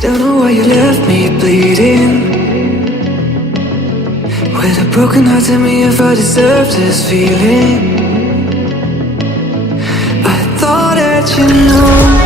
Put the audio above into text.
Don't know why you left me bleeding. With a broken heart, tell me if I deserve this feeling. I thought that you know